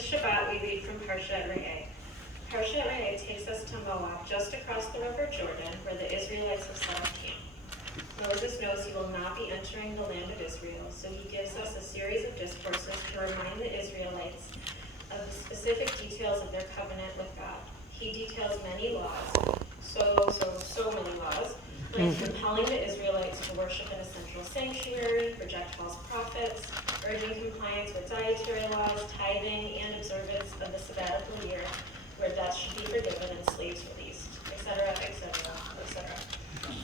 this Shabbat, we read from Parshat Re'eh. Parshat Re'eh takes us to Moab, just across the river Jordan, where the Israelites have set up camp. Moses knows he will not be entering the land of Israel, so he gives us a series of discourses to remind the Israelites of the specific details of their covenant with God. He details many laws, so many laws, like compelling the Israelites to worship in a central sanctuary, reject false prophets, urging compliance with dietary laws, tithing, and observance of the sabbatical year, where debts should be forgiven and slaves released, etc., etc., etc.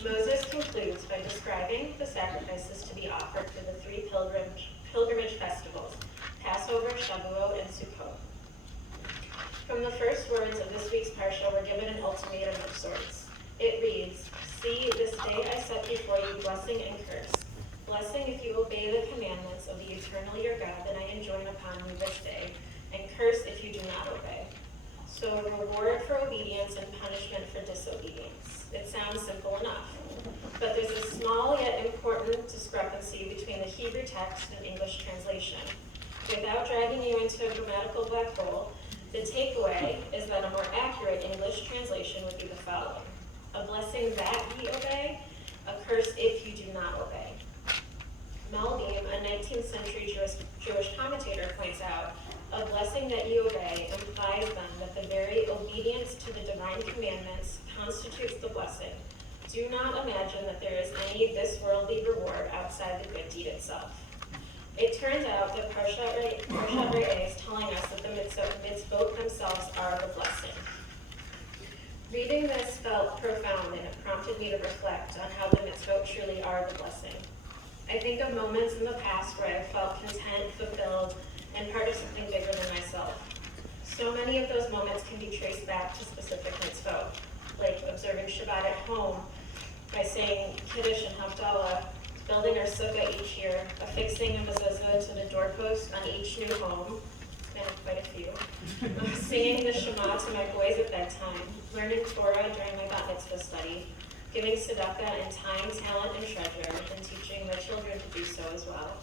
Moses concludes by describing the sacrifices to be offered for the three pilgrimage festivals, Passover, Shavuot, and Sukkot. From the first words of this week's parsha, we're given an ultimatum of sorts. It reads, "See, this day I set before you blessing and curse. Blessing if you obey the commandments of the eternal your God that I enjoin upon you this day, and curse if you do not obey." So a reward for obedience and punishment for disobedience. It sounds simple enough, but there's a small yet important discrepancy between the Hebrew text and English translation. Without dragging you into a grammatical black hole, the takeaway is that a more accurate English translation would be the following: a blessing that ye obey, a curse if you do not obey. Malbim, a 19th century Jewish commentator, points out, a blessing that you obey implies then that the very obedience to the divine commandments constitutes the blessing. Do not imagine that there is any this-worldly reward outside the good deed itself. It turns out that Parshat Re'eh is telling us that the mitzvot themselves are the blessing. Reading this felt profound, and it prompted me to reflect on how the mitzvot truly are the blessing. I think of moments in the past where I felt content, fulfilled, and part of something bigger than myself. So many of those moments can be traced back to specific mitzvot, like observing Shabbat at home by saying Kiddush and Havdalah, building our sukkah each year, affixing a mezuzah to the doorpost on each new home, been quite a few, singing the Shema to my boys at bedtime, learning Torah during my bat mitzvah study, giving tzedakah in time, talent, and treasure, and teaching my children to do so as well,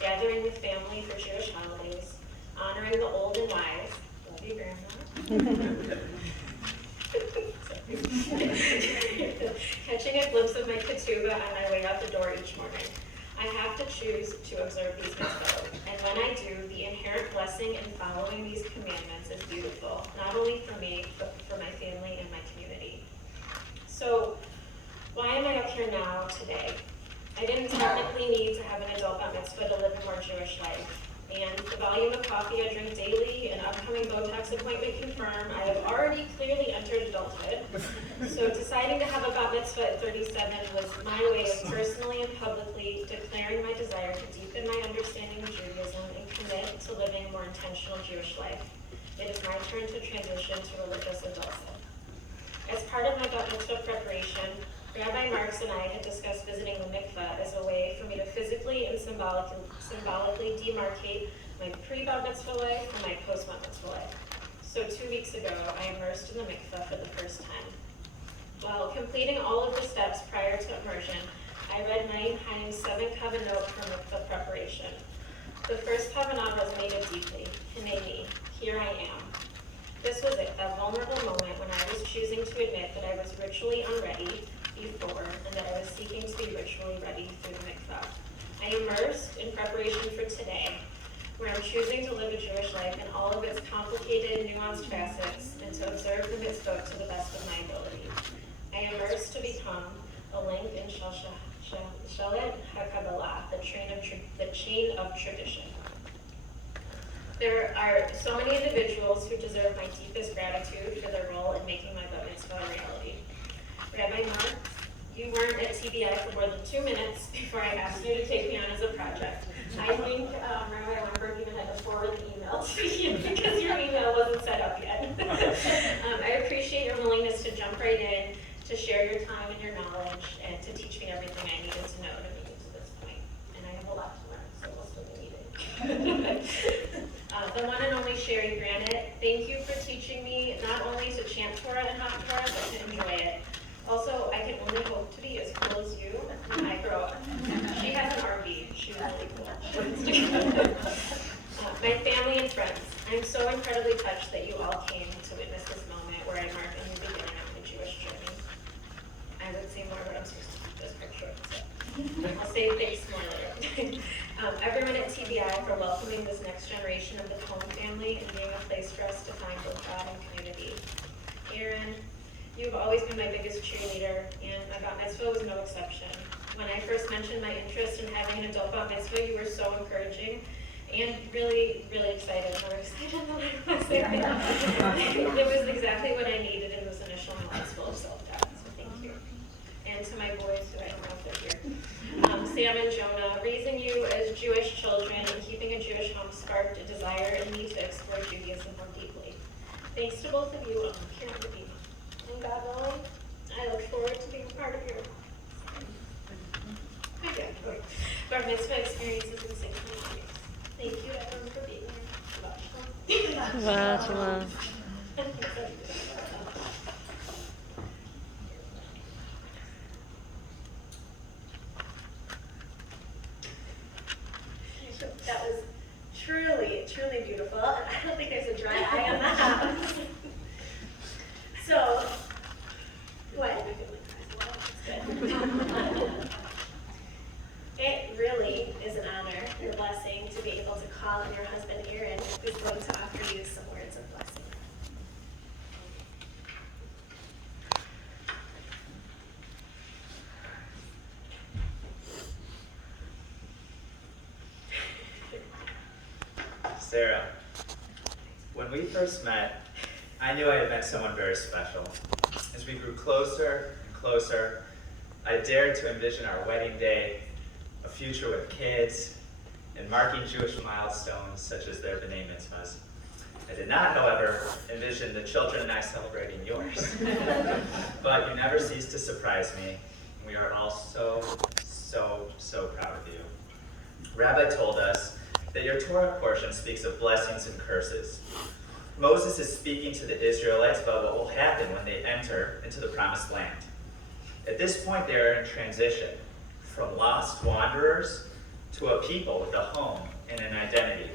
gathering with family for Jewish holidays, honoring the old and wise, love you, Grandma, catching a glimpse of my ketubah on my way out the door each morning. I have to choose to observe these mitzvot, and when I do, the inherent blessing in following these commandments is beautiful, not only for me, but for my family and my community. So, why am I up here now, today? I didn't technically need to have an adult bat mitzvah to live a more Jewish life. And the volume of coffee I drink daily and upcoming Botox appointment confirm I have already clearly entered adulthood. So deciding to have a bat mitzvah at 37 was my way of personally and publicly declaring my desire to deepen my understanding of Judaism and commit to living a more intentional Jewish life. It is my turn to transition to religious adulthood. As part of my bat mitzvah preparation, Rabbi Marks and I had discussed visiting the mikveh as a way for me to physically and symbolically demarcate my pre-bat mitzvah life from my post-bat mitzvah life. So 2 weeks ago, I immersed in the mikveh for the first time. While completing all of the steps prior to immersion, I read Naim Haim's 7 kavanot for mikveh preparation. The first kavanah resonated deeply. Hineni, here I am. This was it, that vulnerable moment when I was choosing to admit that I was ritually unready before, and that I was seeking to be ritually ready through the mikvah. I immersed in preparation for today, where I'm choosing to live a Jewish life in all of its complicated, nuanced facets, and to observe the mitzvot to the best of my ability. I immersed to become a link in Shalet HaKabbalah, the chain of tradition. There are so many individuals who deserve my deepest gratitude for their role in making my bat mitzvah a reality. Rabbi Mark, you weren't at TBI for more than 2 minutes before I asked you to take me on as a project. I think Rabbi Weinberg even had to forward the email to you because your email wasn't set up yet. I appreciate your willingness to jump right in, to share your time and your knowledge, and to teach me everything I needed to know to make it to this point. And I have a lot to learn, so we'll still be meeting. The one and only Sherry Granite, thank you for teaching me not only to chant Torah and hot Torah, but to enjoy it. Also, I can only hope to be as cool as you when I grow up. She has an RV. She's really cool. My family and friends, I'm so incredibly touched that you all came to witness this moment where I mark a new beginning of the Jewish journey. I would say more, but I'm supposed to keep this part short, so I'll say thanks more later. Everyone at TBI for welcoming this next generation of the Cohn family and being a place for us to find both God and community. Aaron, you've always been my biggest cheerleader, and my bat mitzvah was no exception. When I first mentioned my interest in having an adult bat mitzvah, you were so encouraging and really, really excited. More excited than I was there. It was exactly what I needed in those initial months full of self-doubt, so thank you. And to my boys, who I don't know if they're here. Sam and Jonah, raising you as Jewish children and keeping a Jewish home sparked a desire in me to explore Judaism more deeply. Thanks to both of you, I'm here to be. And God willing, I look forward to being part of your Bar Mitzvah experiences in 6 weeks. Thank you everyone for being here. Wow. That was truly, truly beautiful, and I don't think there's a dry eye on the house. So, what? It really is an honor and a blessing to be able to call on your husband Aaron, who's going to offer you some words of blessing. Sarah, when we first met, I knew I had met someone very special. As we grew closer and closer, I dared to envision our wedding day, a future with kids, and marking Jewish milestones such as their B'nai Mitzvahs. I did not, however, envision the children and I celebrating yours. But you never cease to surprise me. We are all so proud of you. Rabbi told us that your Torah portion speaks of blessings and curses. Moses is speaking to the Israelites about what will happen when they enter into the promised land. At this point, they are in transition from lost wanderers to a people with a home and an identity.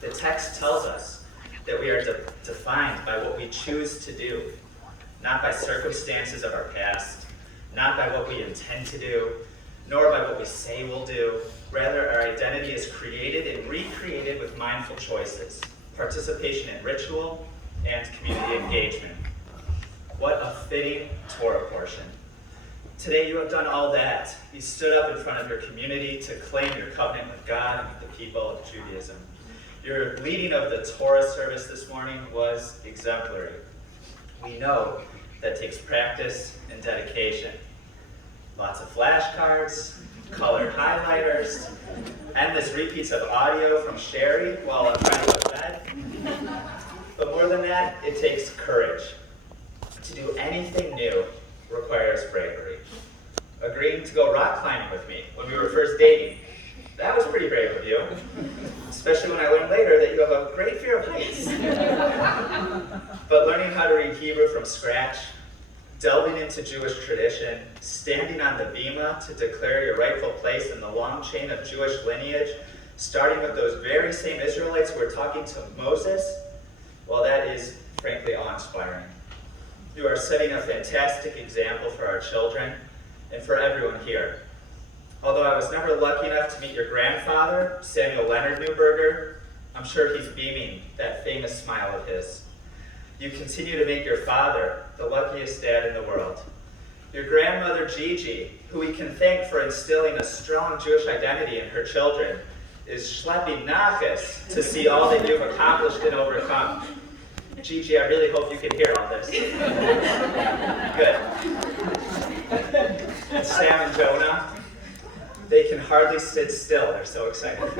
The text tells us that we are defined by what we choose to do, not by circumstances of our past, not by what we intend to do, nor by what we say we'll do. Rather, our identity is created and recreated with mindful choices, participation in ritual, and community engagement. What a fitting Torah portion. Today you have done all that. You stood up in front of your community to claim your covenant with God and with the people of Judaism. Your leading of the Torah service this morning was exemplary. We know that takes practice and dedication. Lots of flashcards, colored highlighters, endless repeats of audio from Sherry while I'm trying to go to bed. But more than that, it takes courage. To do anything new requires bravery. Agreeing to go rock climbing with me when we were first dating, that was pretty brave of you. Especially when I learned later that you have a great fear of heights. But learning how to read Hebrew from scratch, delving into Jewish tradition, standing on the bima to declare your rightful place in the long chain of Jewish lineage, starting with those very same Israelites who were talking to Moses, well, that is frankly awe-inspiring. You are setting a fantastic example for our children and for everyone here. Although I was never lucky enough to meet your grandfather, Samuel Leonard Neuberger, I'm sure he's beaming that famous smile of his. You continue to make your father the luckiest dad in the world. Your grandmother Gigi, who we can thank for instilling a strong Jewish identity in her children, is schlepping nachas to see all that you've accomplished and overcome. Gigi, I really hope you can hear all this. Good. And Sam and Jonah, they can hardly sit still. They're so excited.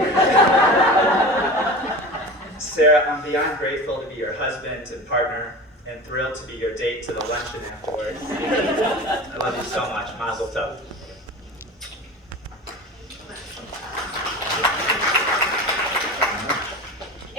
Sarah, I'm beyond grateful to be your husband and partner and thrilled to be your date to the luncheon afterwards. I love you so much. Mazel tov.